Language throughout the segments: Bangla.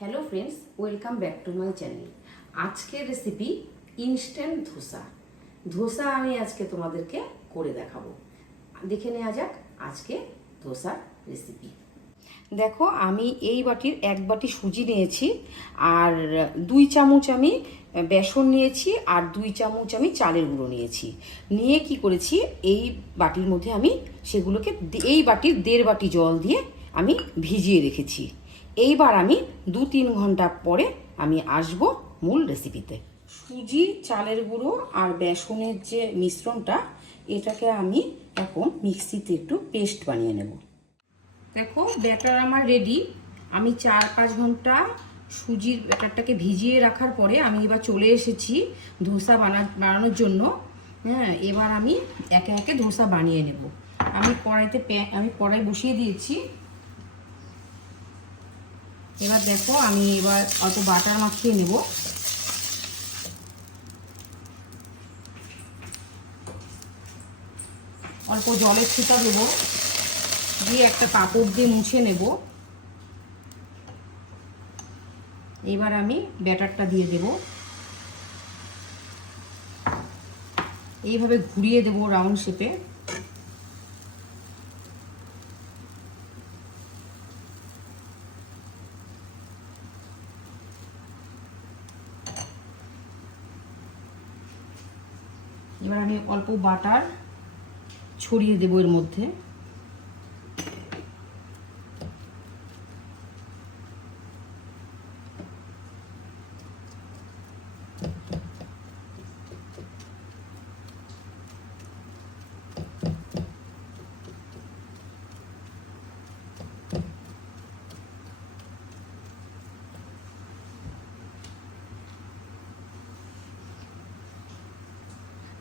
Hello friends, welcome back to my channel. আজকের রেসিপি ইনস্ট্যান্ট ধোসা। ধোসা আমি আজকে তোমাদেরকে করে দেখাবো। দেখে নেওয়া যাক আজকে ধোসার রেসিপি। দেখো, আমি এই বাটির 1 বাটি সুজি নিয়েছি, আর 2 চামচ আমি বেসন নিয়েছি, আর 2 চামচ আমি চালের গুঁড়ো নিয়েছি। নিয়ে কি করেছি, এই বাটির মধ্যে আমি সেগুলোকে এই বাটির 1.5 বাটি জল দিয়ে আমি ভিজিয়ে রেখেছি। এইবার আমি 2-3 ঘন্টা পরে আমি আসব মূল রেসিপিতে। সুজি, চালের গুঁড়ো আর বেসনের যে মিশ্রণটা, এটাকে আমি এখন মিক্সিতে একটু পেস্ট বানিয়ে নেব। দেখো, ব্যাটার আমার রেডি। আমি 4-5 ঘন্টা সুজির ব্যাটারটাকে ভিজিয়ে রাখার পরে আমি এবার চলে এসেছি ধোসা বানানোর জন্য। হ্যাঁ, এবার আমি একে একে ধোসা বানিয়ে নেব। আমি কড়াই বসিয়ে দিয়েছি। এবার দেখো, আমি এবার অল্প বাটার মাখিয়ে নেব। অল্প জলের ছিটা দেবো, দিয়ে একটা কাপড় দিয়ে মুছে নেব। এবার আমি ব্যাটারটা দিয়ে দেব, এইভাবে ঘুরিয়ে দেব রাউন্ড শেপে। এবার আমি অল্প বাটার ছড়িয়ে দেবো এর মধ্যে।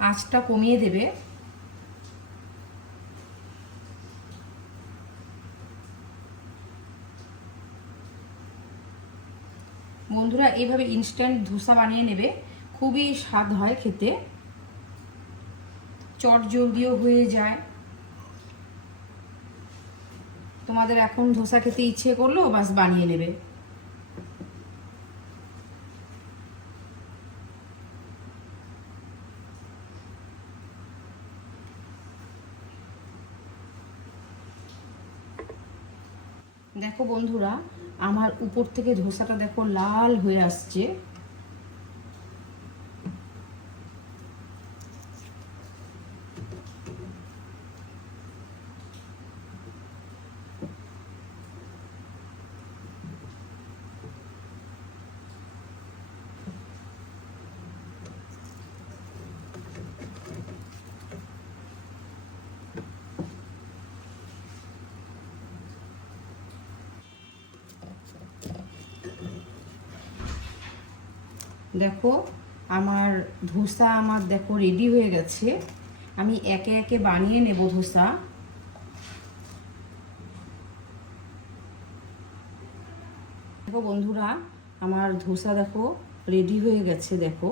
আঁচটা কমিয়ে দেবে। বন্ধুরা, এইভাবে ইনস্ট্যান্ট ধোসা বানিয়ে নেবে, খুবই স্বাদ হয় খেতে, চট জলদিও হয়ে যায়। তোমাদের এখন ধোসা খেতে ইচ্ছে করলো, বাস বানিয়ে নেবে। দেখো বন্ধুরা, আমার উপর থেকে ধোসাটা দেখো লাল হয়ে আসছে। দেখো, আমার ধোসা দেখো রেডি হয়ে গেছে। আমি একে একে বানিয়ে নেব ধোসা। দেখো বন্ধুরা, আমার ধোসা দেখো রেডি হয়ে গেছে। দেখো,